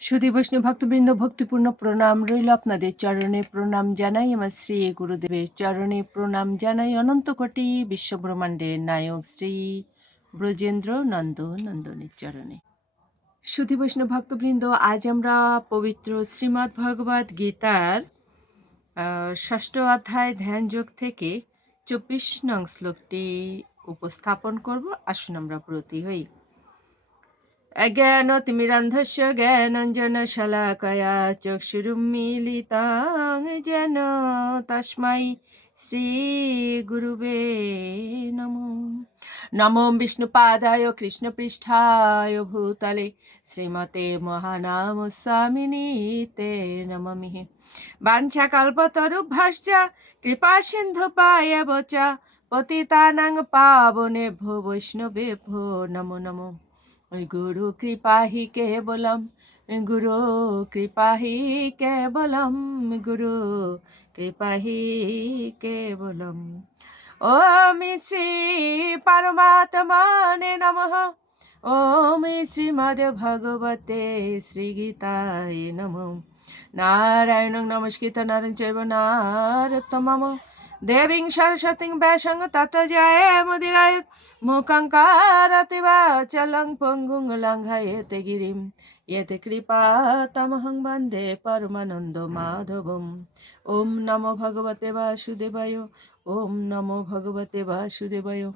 সুধী বৈষ্ণব ভক্তবৃন্দ, ভক্তিপূর্ণ প্রণাম রইল আপনাদের চরণে। প্রণাম জানাই আমার শ্রী গুরুদেবের চরণে। প্রণাম জানাই অনন্ত কোটি বিশ্বব্রহ্মাণ্ডের নায়ক শ্রী ব্রজেন্দ্র নন্দনের চরণে। সুধী বৈষ্ণব ভক্তবৃন্দ, আজ আমরা পবিত্র শ্রীমদ্ ভগবদ গীতার ৬ষ্ঠ অধ্যায় ধ্যানযোগ থেকে ২৪ নং শ্লোকটি উপস্থাপন করব। আসুন আমরা ব্রতী হই। অজ্ঞানতিমিরান্ধস্য জ্ঞানাঞ্জনশলাকয়া চক্ষুরুন্মীলিতাং যেন তস্मै শ্রীগুরুবে নমঃ। নমো বিষ্ণুপাদায় কৃষ্ণপৃষ্ঠায় ভূতলে শ্রীমতে মহানামস্বামিনীতে নমামিः। বাঞ্ছাকল্পতরুভ্যশ্চ কৃপাসিন্ধুপায়ব চ পতিতানাং পাবনেভ্যো বৈষ্ণবেভ্যো নমো নমঃ। गुरु कृपा ही केवलम, गुरु कृपा ही केवलम, गुरु कृपा ही केवलम। ओम श्री परमात्मने नमः। ओम श्रीमद् भगवते श्री गीताय नमः। नारायणं नमस्कृत्य नरं चैव नरोत्तमं देवीं सरस्वतीं व्यासं ततो जयमुदीरयेत्। मूकं करोति वाचालं पङ्गुं लङ्घयते गिरिं यत् कृपातमहं वन्दे परमानन्दमाधवम्। ॐ नमो भगवते वासुदेवाय। ॐ नमो भगवते वासुदेवाय। ॐ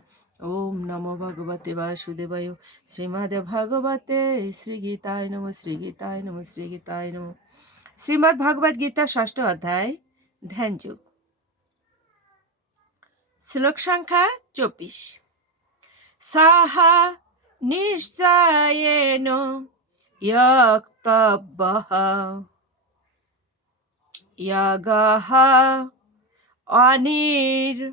नमो भगवते वासुदेवाय। श्रीमद् भगवते श्रीगीताय नमः। श्रीगीताय नमः। श्रीगीताय नमः। श्रीमद् भगवद गीता ৬ষ্ঠ অধ্যায় ধ্যানযোগ, শ্লোক সংখ্যা ২৪। সাহা নিশ্চয়েন ইয়ক্তব্যঃ ইয়াগঃ অনির্বিঘ্নচেতসা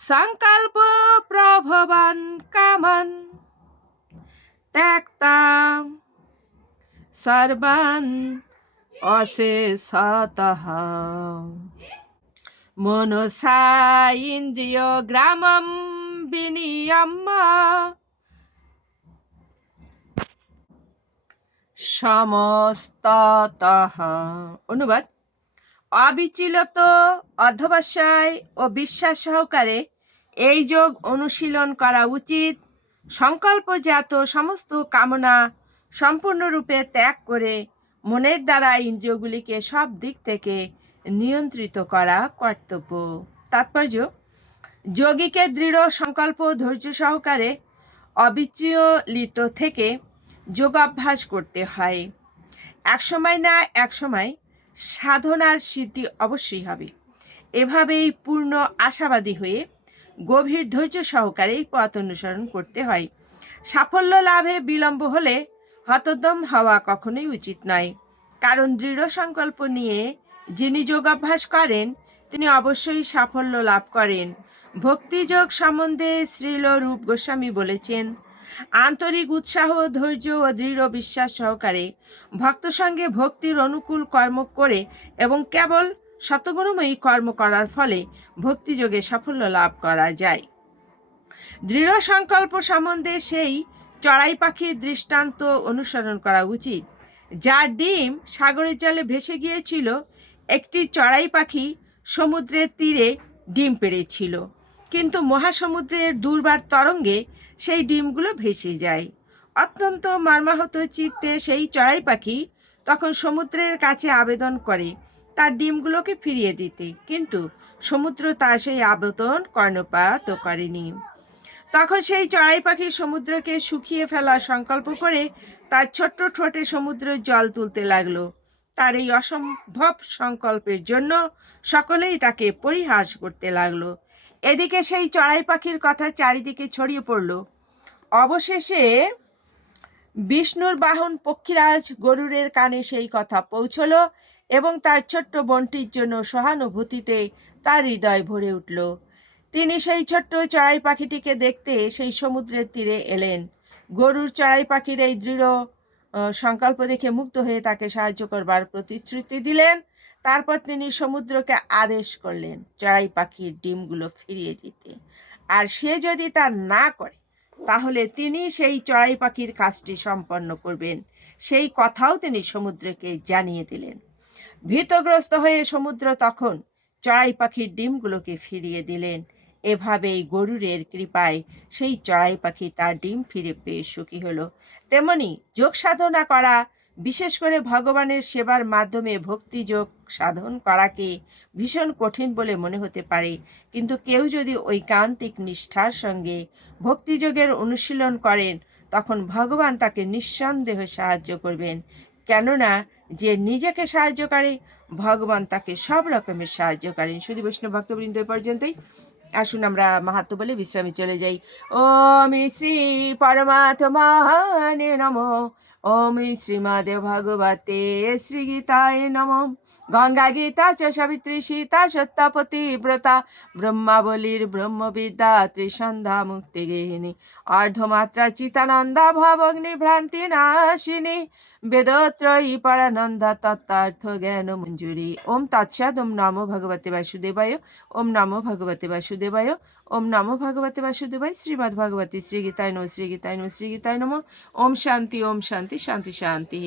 সংকল্প প্রভবান কামান ত্যক্তা সর্বান অশেষতঃ মনসা ইন্দ্রিয় গ্রামম বিনিয়ম্য সমস্ততঃ। অনুবাদ: অবিচলিত অধ্যবসায় ও বিশ্বাস সহকারে এই যোগ অনুশীলন করা উচিত। সংকল্পজাত সমস্ত কামনা সম্পূর্ণরূপে ত্যাগ করে মনের দ্বারা ইন্দ্রিয়গুলিকে সব দিক থেকে নিয়ন্ত্রিত করা কর্তব্য। তাৎপর্য: যোগীকে দৃঢ় সংকল্প ধৈর্য সহকারে অবিচলিত থেকে যোগাভ্যাস করতে হয়। একসময় না একসময় সাধনার সিদ্ধি অবশ্যই হবে। এভাবেই পূর্ণ আশাবাদী হয়ে গভীর ধৈর্য সহকারে এই পথ অনুসরণ করতে হয়। সাফল্য লাভে বিলম্ব হলে হতোদ্যম হওয়া কখনোই উচিত নয়, কারণ দৃঢ় সংকল্প নিয়ে যিনি যোগাভ্যাস করেন তিনি অবশ্যই সাফল্য লাভ করেন। ভক্তিযোগ সম্বন্ধে শ্রীল রূপ গোস্বামী বলেছেন, আন্তরিক উৎসাহ, ধৈর্য ও দৃঢ় বিশ্বাস সহকারে ভক্ত সঙ্গে ভক্তির অনুকূল কর্ম করে এবং কেবল সতগুণময়ী কর্ম করার ফলে ভক্তিযোগে সাফল্য লাভ করা যায়। দৃঢ় সংকল্প সম্বন্ধে সেই চড়াই পাখির দৃষ্টান্ত অনুসরণ করা উচিত, যার ডিম সাগরের জলে ভেসে গিয়েছিল। একটি চড়াই পাখি সমুদ্রের তীরে ডিম পেড়েছিল, কিন্তু মহাসমুদ্রের দুর্বার তরঙ্গে সেই ডিমগুলো ভেসে যায়। অত্যন্ত মর্মাহত চিত্তে সেই চড়াই পাখি তখন সমুদ্রের কাছে আবেদন করে তার ডিমগুলোকে ফিরিয়ে দিতে, কিন্তু সমুদ্র তার সেই আবেদন কর্ণপাত করেনি। তখন সেই চড়াই পাখি সমুদ্রকে শুকিয়ে ফেলার সংকল্প করে তার ছোট্ট ঠোঁটে সমুদ্রের জল তুলতে লাগলো। তার এই অসম্ভব সংকল্পের জন্য সকলেই তাকে পরিহাস করতে লাগলো। এদিকে সেই চড়াই পাখির কথা চারিদিকে ছড়িয়ে পড়ল। অবশেষে বিষ্ণুর বাহন পক্ষীরাজ গরুড়ের কানে সেই কথা পৌঁছলো এবং তার ছোট্ট বোনটির জন্য সহানুভূতিতে তার হৃদয় ভরে উঠল। তিনি সেই ছোট্ট চড়াই পাখিটিকে দেখতে সেই সমুদ্রের তীরে এলেন। গরুর চড়াই পাখির এই দৃঢ় সংকল্প দেখে মুগ্ধ হয়ে তাকে সাহায্য করবার প্রতিশ্রুতি দিলেন। তারপর তিনি সমুদ্রকে আদেশ করলেন চড়াই পাখির ডিমগুলো ফিরিয়ে দিতে। আর সে যদি তা না করে তাহলে তিনি সেই চড়াই পাখির কাজটি সম্পন্ন করবেন, সেই কথাও তিনি সমুদ্রকে জানিয়ে দিলেন। ভীতগ্রস্ত হয়ে সমুদ্র তখন চড়াই পাখির ডিমগুলোকে ফিরিয়ে দিলেন। এভাবেই গরুরের কৃপায় সেই চড়াই পাখি তার ডিম ফিরে পেয়ে সুখী হলো। তেমনি যোগ সাধনা করা, বিশেষ করে ভগবানের সেবার মাধ্যমে ভক্তি যোগ সাধন করাকে ভীষণ কঠিন বলে মনে হতে পারে, কিন্তু কেউ যদি ঐকান্তিক নিষ্ঠার সঙ্গে ভক্তিযোগের অনুশীলন করেন তখন ভগবান তাকে নিঃসন্দেহে সাহায্য করবেন। কেননা যে নিজেকে সাহায্য করে ভগবান তাকে সব রকমের সাহায্য করেন। শুধু বৈষ্ণব ভক্তবৃন্দ এ পর্যন্তই। আসুন আমরা মাহাত্ম বলে বিশ্রামে চলে যাই। ওম শ্রী পরমাত্মনে নমঃ। ওম শ্রীমদ্ ভগবতে শ্রী গীতায় নমঃ। গঙ্গা গীতা চ সাবিত্রী সীতা সত্যপতি ব্রতা ব্রহ্মাবলীর ব্রহ্মবিদ্যা ত্রিসন্ধ্যা মুক্তি গেহিনী অর্ধমাত্রা চিতানন্দা ভবগ্নি ভ্রান্তি নাশিনী বেদত্রয়ী পরানন্দা তত্ত্বার্থ জ্ঞান মঞ্জুরি। ওম তৎসৎ। ওম নমো ভগবতে বাসুদেবায়। ওম নমো ভগবতে বাসুদেবায়। ওম নমো ভগবতে বাসুদেবায়। শ্রীমদ্ ভগবতী শ্রী গীতায় নমঃ। শ্রী গীতায় নমঃ। শ্রী গীতায় নমঃ। ওম শান্তি। ওম শান্তি। শান্তি শান্তি।